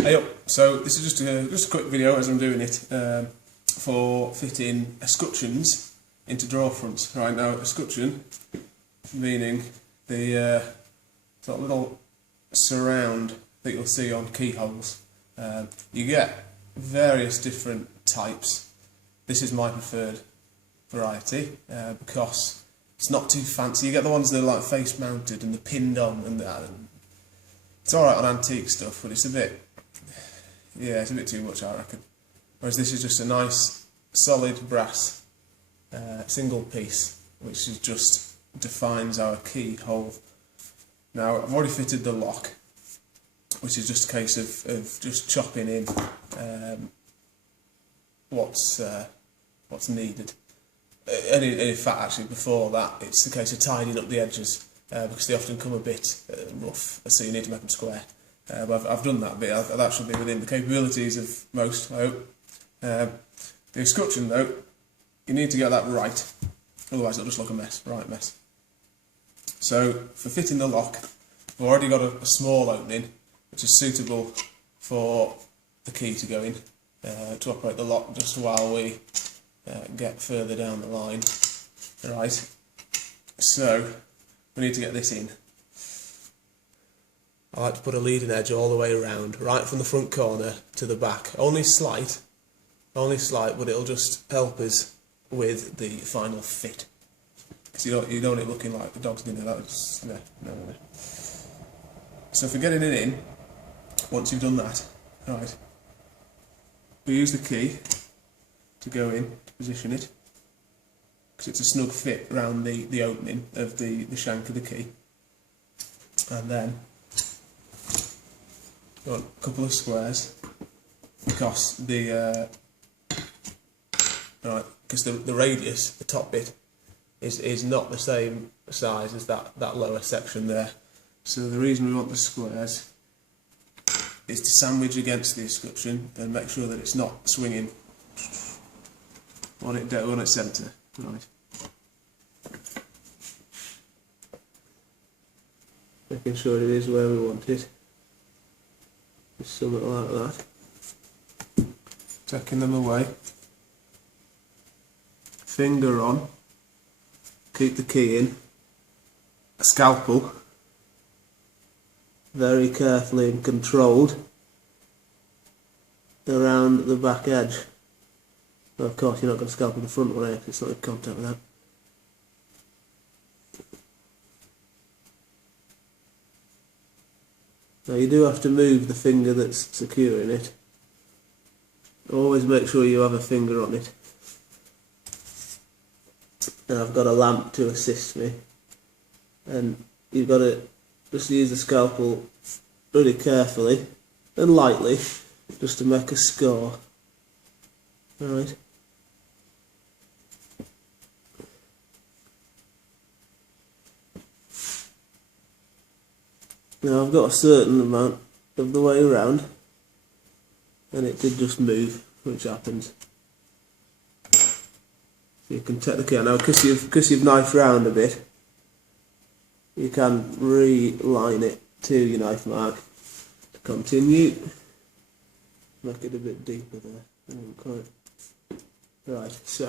Hey up, so this is just a quick video as I'm doing it for fitting escutcheons into drawer fronts. Right now, escutcheon meaning the sort of little surround that you'll see on keyholes. You get various different types. This is my preferred variety because it's not too fancy. You get the ones that are like face mounted and the pinned on, and it's alright on antique stuff, but it's a bit too much, I reckon. Whereas this is just a nice solid brass single piece, which is just defines our keyhole. Now I've already fitted the lock, which is just a case of just chopping in what's needed. And in fact, actually, before that, it's a case of tidying up the edges because they often come a bit rough, so you need to make them square. But I've done that bit. That should be within the capabilities of most, I hope. The escutcheon, though, you need to get that right, otherwise it'll just look a mess, right mess. So for fitting the lock, I've already got a small opening, which is suitable for the key to go in to operate the lock, just while we get further down the line. Right, so we need to get this in. I like to put a leading edge all the way around, right from the front corner to the back. Only slight, but it'll just help us with the final fit. Because you don't want it looking like a dog's dinner. That's no. So for getting it in, once you've done that, right, we use the key to go in, position it, because it's a snug fit around the opening of the shank of the key, and then got a couple of squares because the radius, the top bit, is not the same size as that lower section there. So the reason we want the squares is to sandwich against the escutcheon and make sure that it's not swinging on its centre. Right. Making sure it is where we want it. Just something like that. Taking them away. Finger on. Keep the key in. A scalpel. Very carefully and controlled around the back edge. Well, of course, you're not going to scalpel the front one here because it's not in contact with that. Now you do have to move the finger that's securing it. Always make sure you have a finger on it. And I've got a lamp to assist me. And you've got to just use the scalpel really carefully and lightly just to make a score. Alright. Now I've got a certain amount of the way around, and it did just move, which happens. So you can take the key out now, because you've knifed round a bit, you can reline it to your knife mark to continue. Make it a bit deeper there. Right, so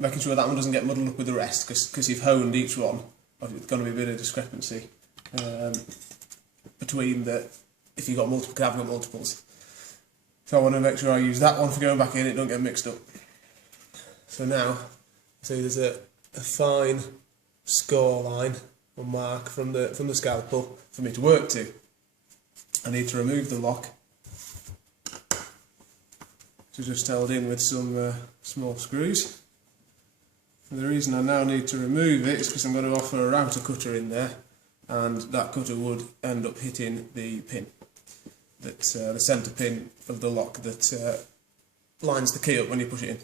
making sure that one doesn't get muddled up with the rest, because you've honed each one. It's going to be a bit of discrepancy between if you've got multiple, I've got multiples. So I want to make sure I use that one for going back in, it don't get mixed up. So now, see there's a fine score line or mark from the scalpel for me to work to. I need to remove the lock, which is just held in with some small screws. And the reason I now need to remove it is because I'm going to offer a router cutter in there, and that cutter would end up hitting the pin, the centre pin of the lock that lines the key up when you push it in.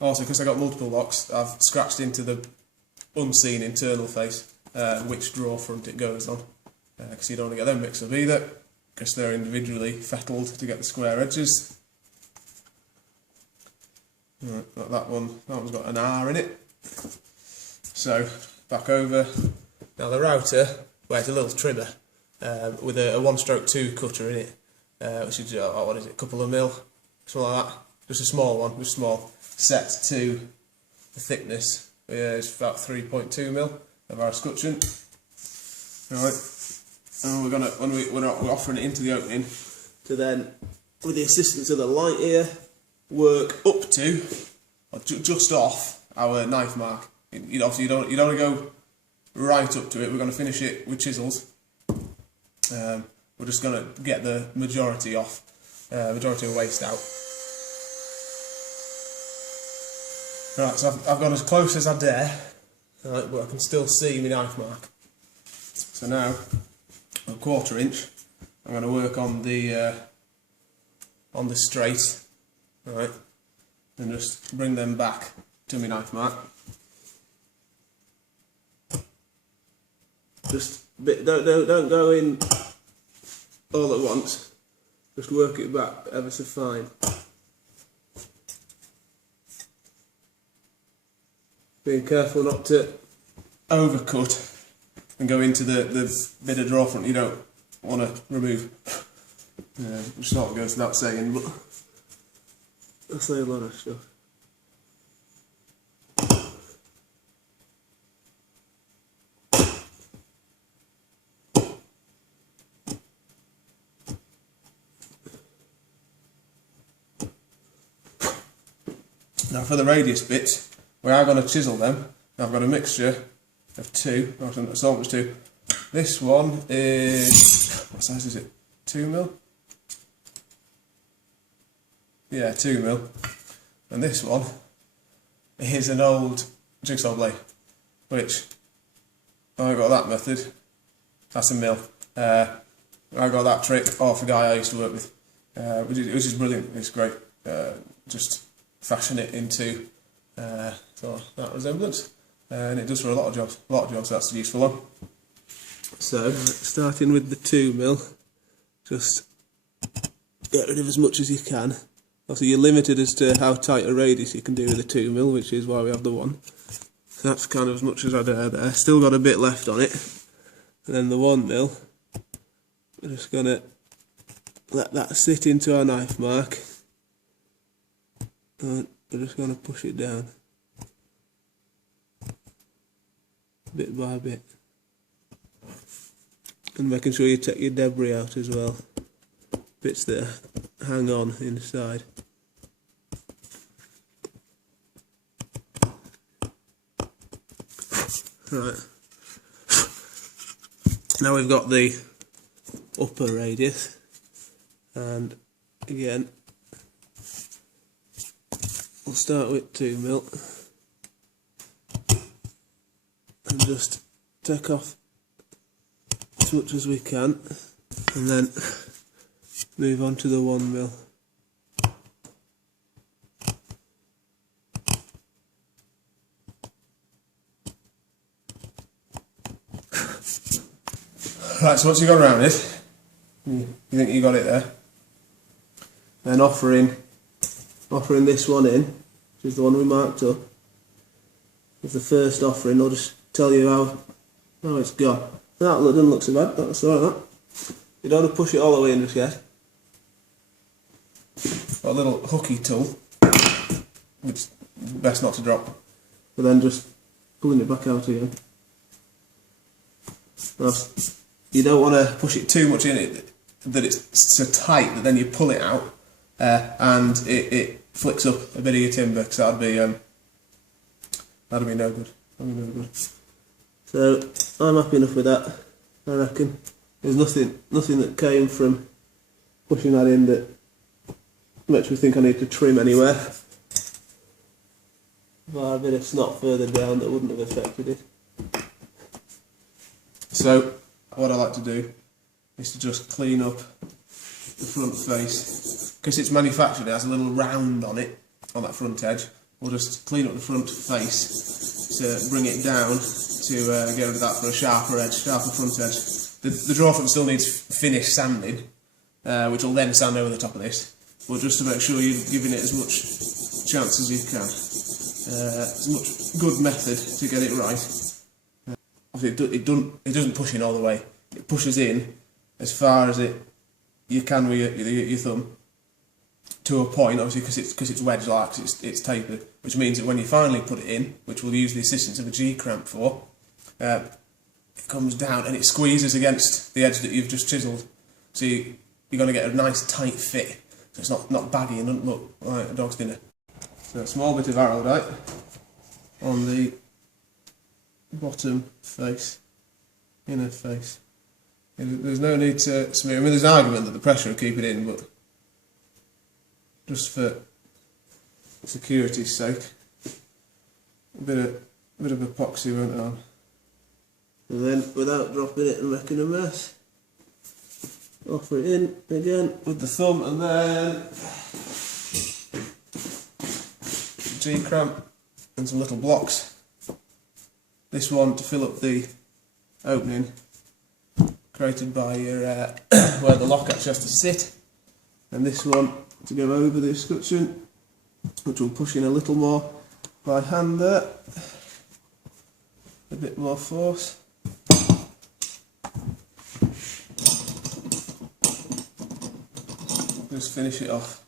Also, because I got multiple locks, I've scratched into the unseen internal face which drawer front it goes on, because you don't want to get them mixed up either, because they're individually fettled to get the square edges. Right, got that one's got an R in it. So back over. Now the router, well, it's a little trimmer with a 1/2 cutter in it, which is what is it, a couple of mil, something like that. Just a small one, just small. Set to the thickness. It's about 3.2 mil of our escutcheon. Right, and we're offering it into the opening to then, with the assistance of the light here, work up to or just off our knife mark. Obviously you don't want to go right up to it. We're going to finish it with chisels. We're just going to get the majority off, majority of waste out. Right, so I've gone as close as I dare, right, but I can still see my knife mark. So now, a 1/4 inch, I'm going to work on the straight, right, and just bring them back to my knife mark. Just don't go in all at once. Just work it back ever so fine. Being careful not to overcut and go into the bit of draw front you don't want to remove. Which sort of goes without saying, but I say a lot of stuff. Now for the radius bits, we are going to chisel them. Now I've got a mixture of two, or so much two. This one is, what size is it? 2 mil? Yeah, 2 mil. And this one is an old jigsaw blade, which I got that method. That's a mil. I got that trick off a guy I used to work with, which is brilliant. It's great. Just fashion it into so that resemblance, and it does for a lot of jobs. That's a useful one. So starting with the 2 mil, just get rid of as much as you can. Obviously you're limited as to how tight a radius you can do with the 2 mil, which is why we have the 1. So that's kind of as much as I dare there. Still got a bit left on it. And then the 1 mil, we're just gonna let that sit into our knife mark. And we're just going to push it down bit by bit, and making sure you take your debris out as well, bits that hang on inside. Right, now we've got the upper radius, and again we'll start with 2 mil and just take off as much as we can, and then move on to the 1 mil. Right, so once you've gone around it, you think you got it there, then offering this one in, which is the one we marked up, as the first offering. I'll just tell you how it's gone. That doesn't look so bad, that's alright. You don't want to push it all the way in just yet. Got a little hooky tool, which is best not to drop, but then just pulling it back out again. Now, you don't want to push it too much in it, that it's so tight that then you pull it out and it flicks up a bit of your timber, because that'd be no good. So I'm happy enough with that. I reckon there's nothing that came from pushing that in that makes me think I need to trim anywhere. Bar a bit of snot further down that wouldn't have affected it. So what I like to do is to just clean up the front face, because it's manufactured, it has a little round on it, on that front edge. We'll just clean up the front face to bring it down to get rid of that for a sharper edge, sharper front edge. The draw front still needs finish sanding, which will then sand over the top of this, but just to make sure you're giving it as much chance as you can. It's a much good method to get it right. Obviously it doesn't push in all the way. It pushes in as far as you can with your thumb, to a point, obviously, because it's wedge like, it's tapered, which means that when you finally put it in, which we'll use the assistance of a G-cramp for, it comes down and it squeezes against the edge that you've just chiselled. So you're going to get a nice tight fit, so it's not baggy and doesn't look like a dog's dinner. So a small bit of araldite on the bottom face, inner face. There's no need to smear. I mean, there's an argument that the pressure will keep it in, but just for security's sake, a bit of epoxy went on. And then, without dropping it and making a mess, offer it in again with the thumb, and then G-cramp and some little blocks. This one to fill up the opening created by your where the lock actually has to sit, and this one to go over the escutcheon, which will push in a little more by hand there, a bit more force. Just finish it off,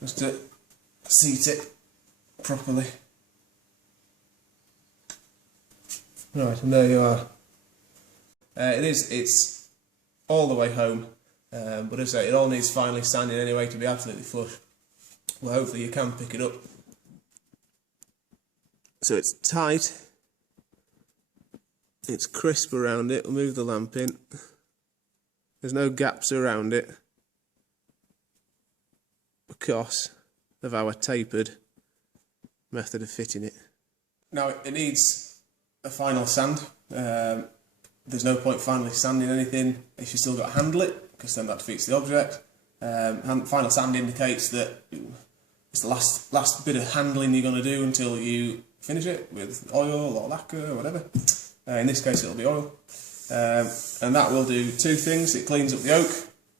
just to seat it properly. Right, and there you are. It's all the way home, but as I say, it all needs finally sanding anyway to be absolutely flush. Well, hopefully you can pick it up. So it's tight, it's crisp around it. We'll move the lamp in. There's no gaps around it because of our tapered method of fitting it. Now it needs a final sand. There's no point finally sanding anything if you've still got to handle it, because then that defeats the object. Final sand indicates that it's the last bit of handling you're going to do until you finish it with oil or lacquer or whatever. In this case it'll be oil. And that will do two things. It cleans up the oak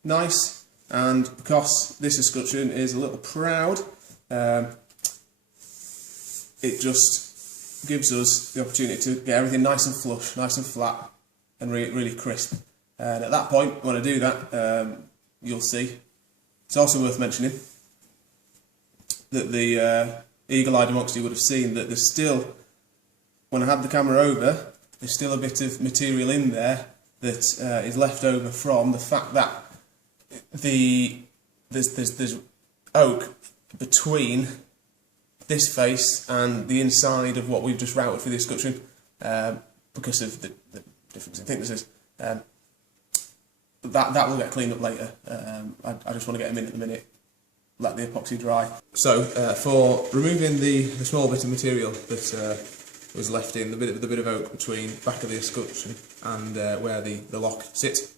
nice, and because this escutcheon is a little proud, it just gives us the opportunity to get everything nice and flush, nice and flat, and really crisp. And at that point, when I do that, you'll see. It's also worth mentioning that the eagle-eyed amongst you would have seen that there's still, when I had the camera over, there's still a bit of material in there that is left over from the fact that there's oak between this face and the inside of what we've just routed for the escutcheon, because of the difference in thicknesses. That will get cleaned up later. I just want to get them in at the minute, let the epoxy dry. So for removing the small bit of material that was left in, the bit of oak between back of the escutcheon and where the lock sits,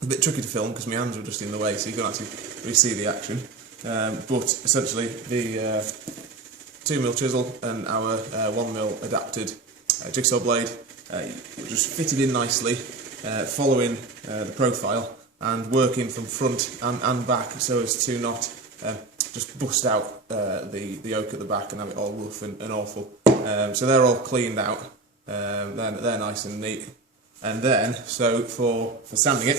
a bit tricky to film because my hands were just in the way, so you can't actually really see the action. But essentially the 2mm chisel and our 1mm adapted jigsaw blade were just fitted in nicely, following the profile and working from front and back so as to not just bust out the oak at the back and have it all rough and awful. So they're all cleaned out, they're nice and neat. And then, so for sanding it,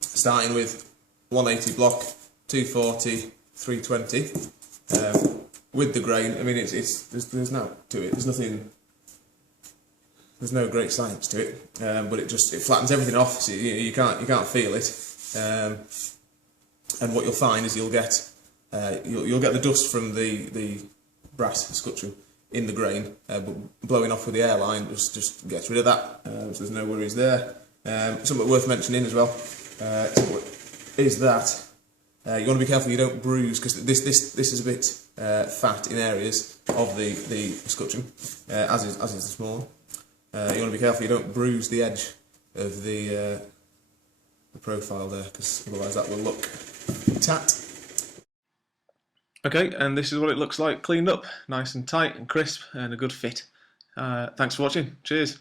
starting with 180 block, 240, 320, with the grain. I mean, there's no to it. There's no great science to it, but it flattens everything off, so you can't feel it. And what you'll find is you'll get the dust from the brass escutcheon in the grain, but blowing off with the airline just gets rid of that. So there's no worries there. Something worth mentioning as well is that you want to be careful you don't bruise, because this is a bit fat in areas of the escutcheon, as is the small one. You want to be careful you don't bruise the edge of the profile there, because otherwise that will look tat. Okay, and this is what it looks like cleaned up, nice and tight and crisp and a good fit. Thanks for watching. Cheers.